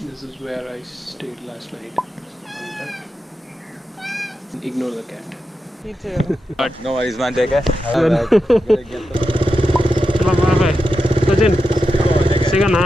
This is where I stayed last night. Ignore the cat. Me too. No worries, man. Take care. Chalo bye bye. Sachin, ಸಿಗೋಣ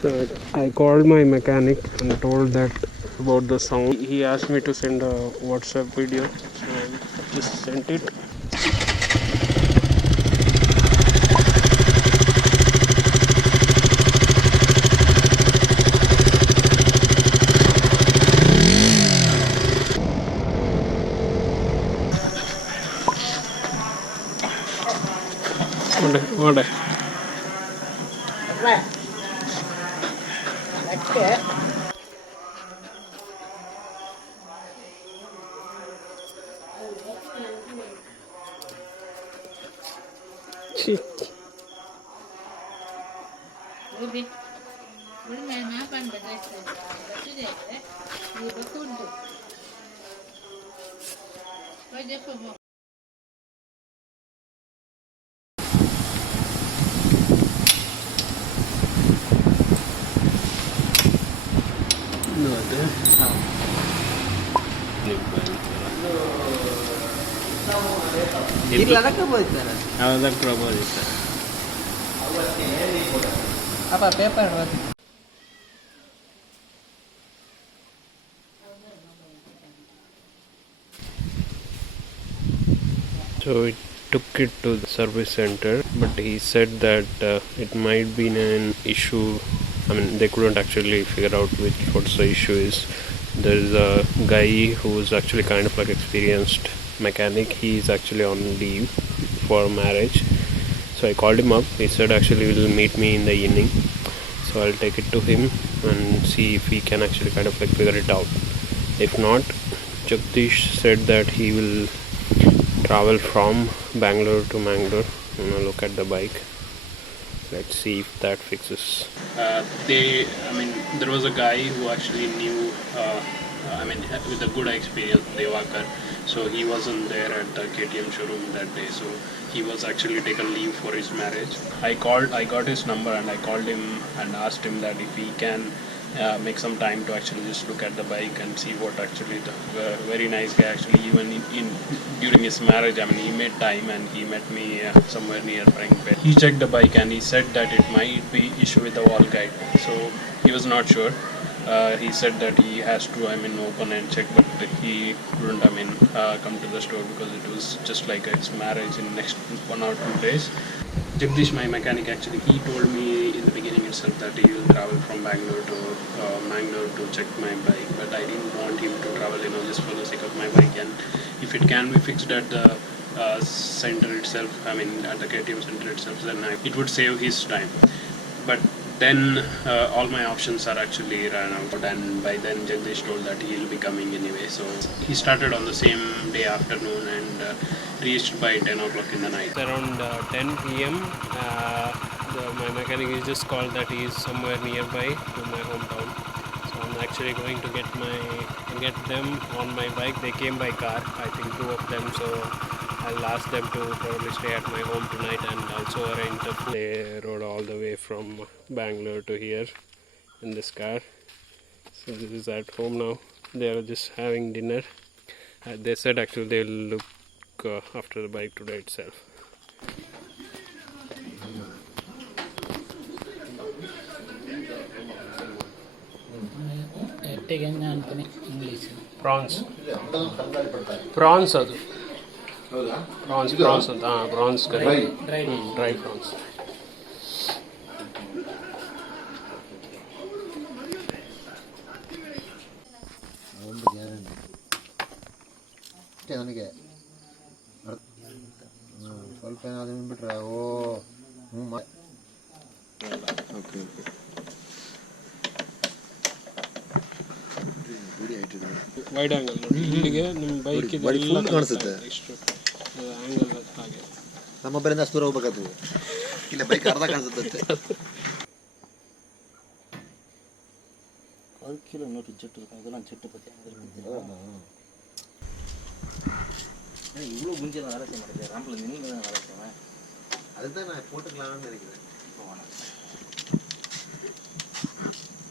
So I called my mechanic and told that about the sound. He asked me to send a WhatsApp video, so I just sent it. What? So we took it to the service center, but he said that it might be an issue. I mean, they couldn't actually figure out what's the issue is. There's a guy who's actually kind of like experienced mechanic. He's actually on leave for marriage. So I called him up. He said actually will meet me in the evening. So I'll take it to him and see if he can actually kind of like figure it out. If not, Jagadish said that he will travel from Bangalore to Mangalore and look at the bike. Let's see if that fixes. There was a guy who actually knew, with a good experience, Devinagar. So he wasn't there at the KTM showroom that day. So he was actually taken leave for his marriage. I got his number and I called him and asked him that if he can make some time to actually just look at the bike and see what actually the very nice guy actually even during his marriage, he made time and he met me somewhere near Frankfurt. He checked the bike and he said that it might be issue with the wall guide, so he was not sure. He said that he has to open and check, but he couldn't come to the store because it was just like his marriage in next 1 or 2 days. Jagadish, my mechanic, actually, he told me in the beginning itself that he will travel from Bangalore to Mangalore to check my bike, but I didn't want him to travel, just for the sake of my bike. And if it can be fixed at the center itself, at the KTM center itself, then it would save his time. But then all my options are actually ran out, and by then Jagadish told that he will be coming anyway. So he started on the same day afternoon and reached by 10 o'clock in the night. Around 10 p.m. My mechanic is just called that he is somewhere nearby to my hometown. So I'm actually going to get them on my bike. They came by car, I think 2 of them. So I'll ask them to probably stay at my home tonight and also arrange the food. They rode all the way from Bangalore to here in this car. So this is at home now. They are just having dinner. They said actually they'll look after the bike today itself. ಹೊಟ್ಟೆಗೆ ಹೆಂಗೆ ಅಂತಾನೆ English France ಅದು France ಅಂತ France ಕರಿ dry France. ಒಂದು guarantee ಅಷ್ಟೇ ನನಗೆ. ಸ್ವಲ್ಪ ಏನಾದರೂ ಬಿಟ್ರೆ ಓಕೆ ವೈಡ್ ಆಂಗಲ್ ನೋಡಿ, ಇಲ್ಲಿಗೆ ನಿಮ್ಮ ಬೈಕ್ ಫುಲ್ ಕಾಣಿಸುತ್ತೆ. ಇಷ್ಟು ಆಂಗಲ್ ಹಾಗೆ ನಮ್ಮ ಮೊಬೈಲಿಂದ ಅಷ್ಟು ದೂರ ಹೋಗ್ಬೇಕಾಗ್ತದೆ, ಇಲ್ಲ ಬೈಕ್ ಅರ್ಧ ಕಾಣಿಸುತ್ತೆ ಅಷ್ಟೇ. 1 ಕಿಲೋಮೀಟರ್ ಜಟ್ಟು ಅದೆಲ್ಲ ಜಟ್ಟು ಪತ್ತೆ ಇவ்வளோ ಮುಂಚೆ ಆಲೋಚನೆ ಮಾಡಿದೆ ರಾಮ್ಲ ನಿನ್ನ ಆಲೋಚನೆ அதுதான் நான் போட்டுக்கலாம்னு நினைக்கிறேன்.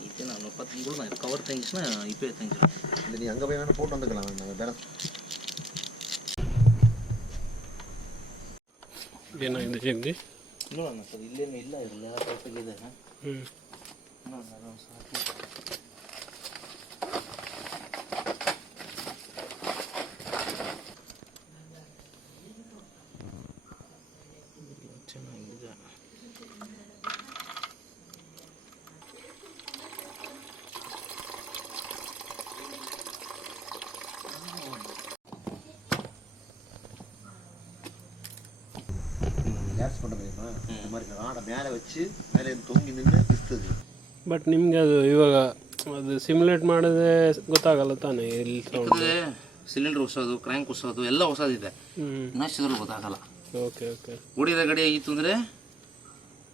இப்போ நான் 35 தான் கவர் தேங்கிச்சுன்னா இப்போ தேங்கிடும். இல்லை நீ அங்கே போய் வேணால் போட்டு வந்துக்கலாம். நம்ம பேலன்ஸ் ಏನಾಗಿದೆ ಜಲ್ದಿ ನೋಡೋಣ ಸರ್, ಇಲ್ಲೇನು ಇಲ್ಲ ಇರಲ್ಲ ಕರೆಕ್ಟಾಗಿದೆ. ನೋಡೋಣ ಸಾಕು. ಚೆನ್ನಾಗಿದೆ. லேப்ஸ் பண்ண தெரியுமா? இந்த மாதிரி ராடை மேலே வச்சு மேலே தொங்கி நின்று ಬಿಸ್ತದೆ. ಬಟ್ ನಿಮಗೆ ಅದು ಇವಾಗ ಅದು ಸಿಮ್ಯುಲೇಟ್ ಮಾಡಿದ್ರೆ ಗೊತ್ತಾಗಲ್ಲ ತಾನೇ ಎಲ್ಲಿ ಸೌಂಡ್. ಸಿಲಿಂಡರ್ ಹೊಸದು, ಕ್ರ್ಯಾಂಕ್ ಹೊಸದು, ಎಲ್ಲ ಹೊಸದಿದೆ. ಇನ್ನಷ್ಟಿದ್ರಲ್ಲಿ ಗೊತ್ತಾಗಲ್ಲ. Okay okay. ಓಡಿದ ಗಾಡಿ ಆಗಿತ್ತು ಅಂದರೆ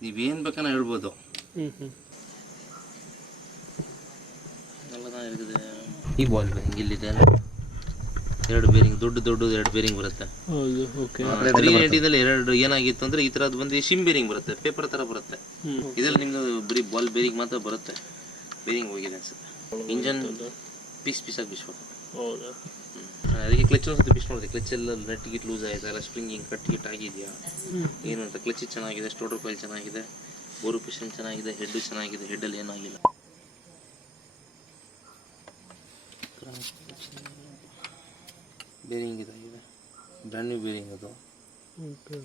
ನೀವೇನು ಬೇಕನ್ನ ಹೇಳ್ಬೋದು. ಎಲ್ಲ இருக்குது. ಈ ಬಾಲ್ ಇಲ್ಲಿದೆ 2 ಬೇರಿಂಗ್, ದೊಡ್ಡದು 2 ಬೇರಿಂಗ್ ಬರುತ್ತೆ. ಹೌದು ಓಕೆ. 390ದಲ್ಲಿ 2 ಏನಾಗಿತ್ತು ಅಂದರೆ ಈ ಥರದ್ದು ಬಂದು ಶಿಮ್ ಬೇರಿಂಗ್ ಬರುತ್ತೆ, ಪೇಪರ್ ಥರ ಬರುತ್ತೆ. ಇದರಲ್ಲಿ ನಿಮ್ಮದು ಬರೀ ಬಾಲ್ ಬೇರಿಂಗ್ ಮಾತ್ರ ಬರುತ್ತೆ. ಬೇರಿಂಗ್ ಹೋಗಿದೆ ಅನ್ಸುತ್ತೆ. ಇಂಜನ್ ಪೀಸಾಗಿ ಬಿಸ್ಬೇಕು. ಹೌದಾ? ಅದಕ್ಕೆ ಕ್ಲಚ್ ಒಂದು ಬಿಸ್ ನೋಡಿದೆ. ಕ್ಲಚ್ ಎಲ್ಲ ನಟ್ ಗಿಟ್ ಲೂಸ್ ಆಗಿದೆ, ಎಲ್ಲ ಸ್ಪ್ರಿಂಗಿಂಗ್ ಕಟ್ ಗಿಟ್ ಆಗಿದೆಯಾ ಏನು ಅಂತ. ಕ್ಲಚ್ ಚೆನ್ನಾಗಿದೆ, ಸ್ಟೋಟರ್ ಕಾಯಿಲ್ ಚೆನ್ನಾಗಿದೆ, ಬೋರು ಪಿಸ್ಟನ್ ಚೆನ್ನಾಗಿದೆ, ಹೆಡ್ ಚೆನ್ನಾಗಿದೆ. ಹೆಡ್ಡಲ್ಲಿ ಏನಾಗಿಲ್ಲ. ಬೇರಿಂಗ್ ಇದಾಗಿದೆ, ಬ್ರ್ಯಾಂಡ್ ನ್ಯೂ ಬೇರಿಂಗ್ ಅದು. Okay.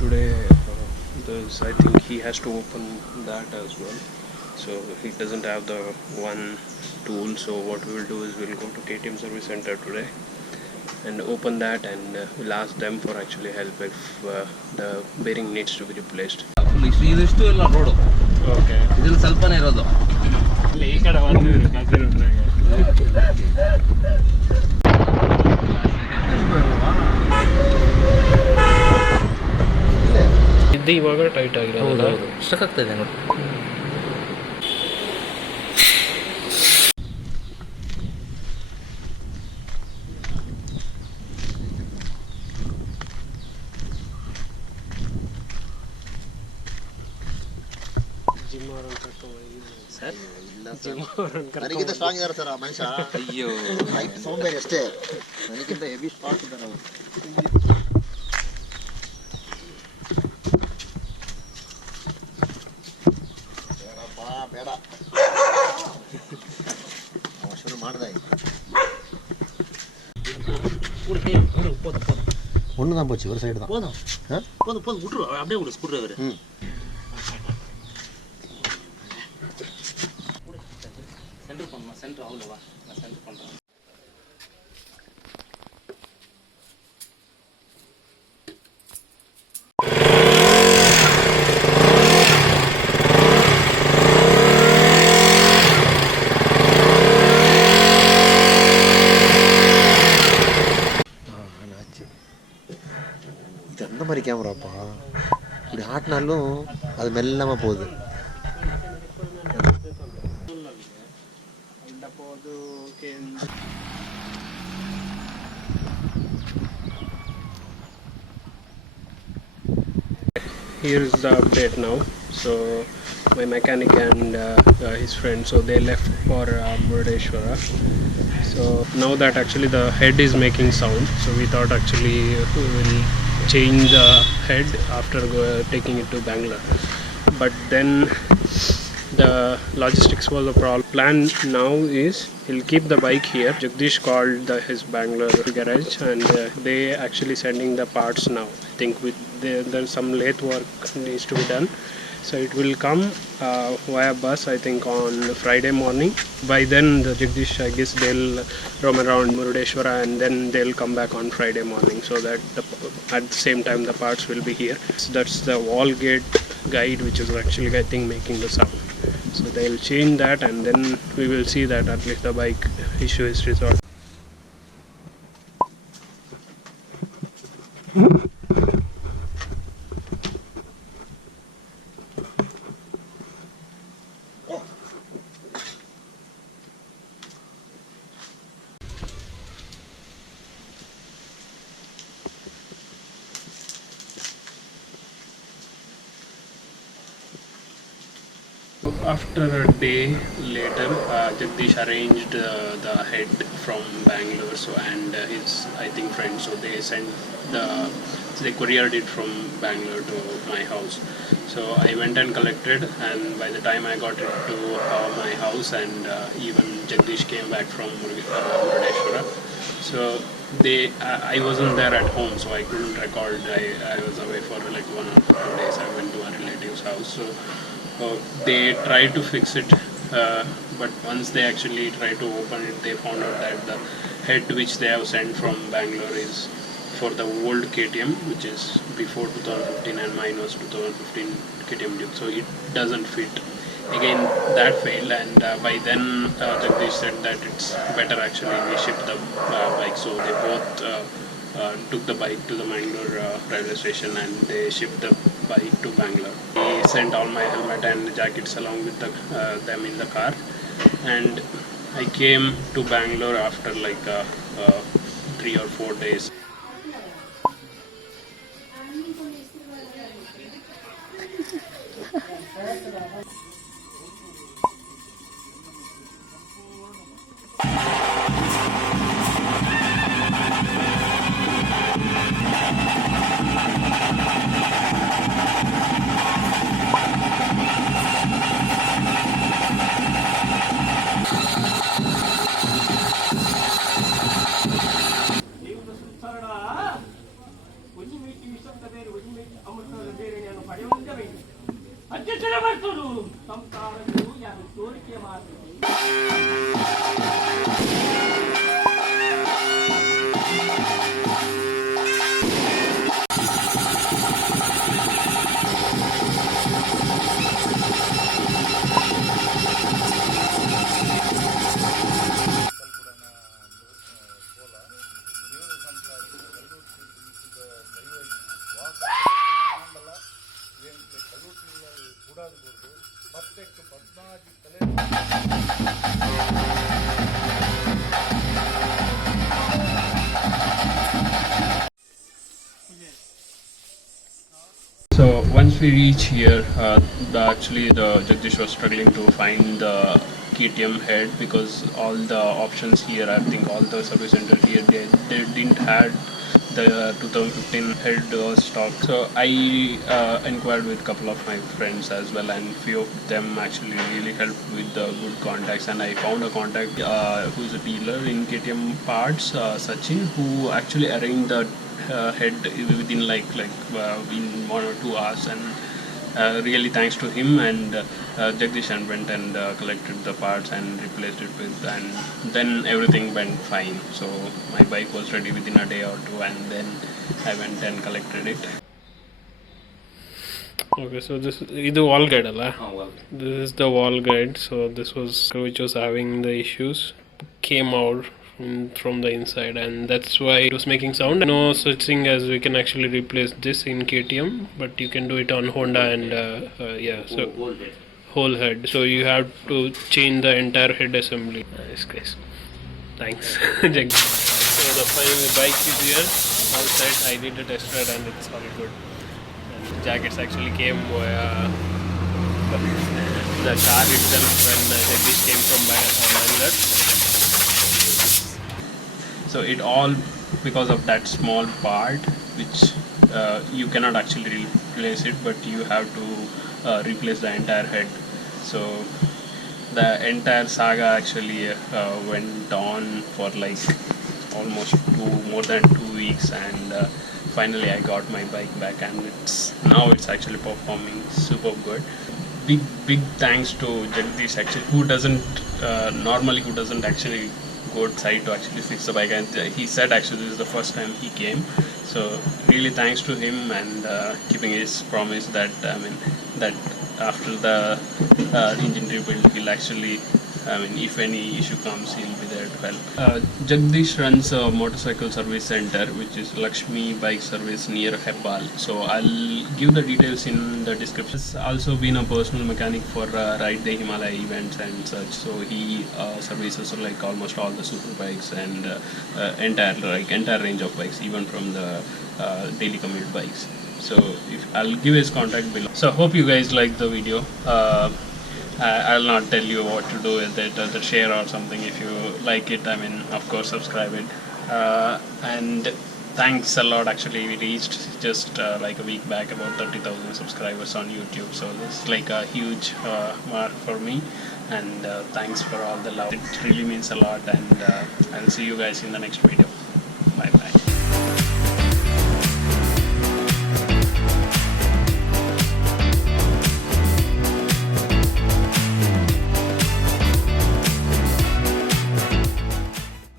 Today I think he has to open that as well, so he doesn't have the one tool. So what we will do is we'll go to KTM service center today and open that, and we'll ask them for actually help if the bearing needs to be replaced. ಇದಿಷ್ಟು ಇಲ್ಲ road. Okay. ಇದ್ರಲ್ಲಿ ಸ್ವಲ್ಪನೇ ಇರೋದು. ಈ ಕಡೆ ಇದು ಇವಾಗ tight ಆಗಿರೋದು. ಸ್ಟಕ್ ಆಗ್ತಾ ಇದೆ ನೋಡಿ. ನನಗಿಂತ ಸ್ಟ್ರಾಂಗ್ ಇದ್ದಾರೆ ಸರ್ ಆ ಮನುಷ್ಯ. ಅಯ್ಯೋ ಲೈಟ್ ಸೋಂಬೇರಿ ಅಷ್ಟೇ, ನನಗಿಂತ ಹೆವಿ ಸ್ಟ್ರಾಂಗ್ ಇದ್ದಾರೆ ಅವರು. ಬೇಡಪ್ಪ ಬೇಡ, ಅವ ಶುರು ಮಾಡ್ದ. ஒன்று தான் போச்சு, ஒரு சைடு தான். போதும் போதும் போதும், விட்டுரு அப்படியே விடு ஸ்க்ரூ டிரைவர். சென்டர் பண்ணலாம். சென்டர் அவ்வளோவா, நான் சென்டர் பண்ணுறேன். இது அந்த மாதிரி கேமராப்பா, இப்படி ஆட்டினாலும் அது மெல்லாமல் போகுது. Here is the update now. So my mechanic and his friend, so they left for Murdeshwara. So now that actually the head is making sound, so we thought actually we will change the head after taking it to Bangalore. But then the logistics was a problem. Plan now is he'll keep the bike here. Jagadish called his Bangalore garage, and they actually sending the parts now. I think with there's some lathe work needs to be done, so it will come via bus, I think, on Friday morning. By then the Jagadish, I guess, they'll roam around Murudeshwara and then they'll come back on Friday morning, so that at the same time the parts will be here. So that's the wall gate guide which is actually, I think, making the sound. So they'll change that and then we will see that at least the bike issue is resolved. After a day later, Jagdish arranged the head from Bangalore, so and his, I think, friends. So they sent they couriered it from Bangalore to my house. So I went and collected, and by the time I got it to my house, and even Jagdish came back from Murdeshwara. So I wasn't there at home, so I couldn't record. I was away for like 1 or 2 days. I went to a relative's house. So they tried to fix it, but once they actually tried to open it, they found out that the head which they have sent from Bangalore is for the old KTM, which is before 2015, and mine was 2015 KTM Duke, so it doesn't fit. Again, that failed, and by then Jagdish said that it's better actually we ship the bike, so they both took the bike to the Mangalore railway station and they shipped the bike to Bangalore. He sent all my helmet and jackets along with them in the car, and I came to Bangalore after like 3 or 4 days. So once we reach here, actually the Jagdish was struggling to find the KTM head because all the options here, I think all the service centers here, they didn't have the 2015 head stock. So I inquired with a couple of my friends as well, and few of them actually really helped with the good contacts, and I found a contact who is a dealer in KTM parts, Sachin, who actually arranged the head within like in 1 or 2 hours, and really thanks to him and Jagdish and went and collected the parts and replaced it with, and then everything went fine. So my bike was ready within a day or two, and then I went and collected it. Okay, so this is the wall guide, alla? This is the wall guide. So this was which was having the issues, came out from the inside, and that's why it was making sound. No such thing as we can actually replace this in KTM, but you can do it on Honda, and yeah, so whole head. So you have to change the entire head assembly. Nice guys, thanks. So the final bike is here outside. I did a test ride and it's all good, and the jackets actually came via the car itself when Jagadish came from Bangalore. So it all because of that small part which you cannot actually replace it, but you have to replace the entire head. So the entire saga actually went on for like almost more than 2 weeks, and finally I got my bike back, and it's actually performing super good. Big thanks to Jagadish actually, who doesn't actually go outside to actually fix the bike, and he said actually this is the first time he came. So really thanks to him, and keeping his promise that that after the engine rebuild he'll actually, if any issue comes, he'll be there to help. Jagadish runs a motorcycle service center which is Lakshmi bike service near Hebbal. So I'll give the details in the description. He's also been a personal mechanic for Ride the Himalaya events and such. So he services like almost all the super bikes and entire range of bikes, even from the daily commute bikes. So I'll give his contact below. So hope you guys like the video. I'll not tell you what to do with it, or share or something. If you like it, of course subscribe it. And thanks a lot. Actually, we reached just like a week back about 30,000 subscribers on YouTube. So this is like a huge mark for me. And thanks for all the love. It really means a lot. And I'll see you guys in the next video. Bye bye.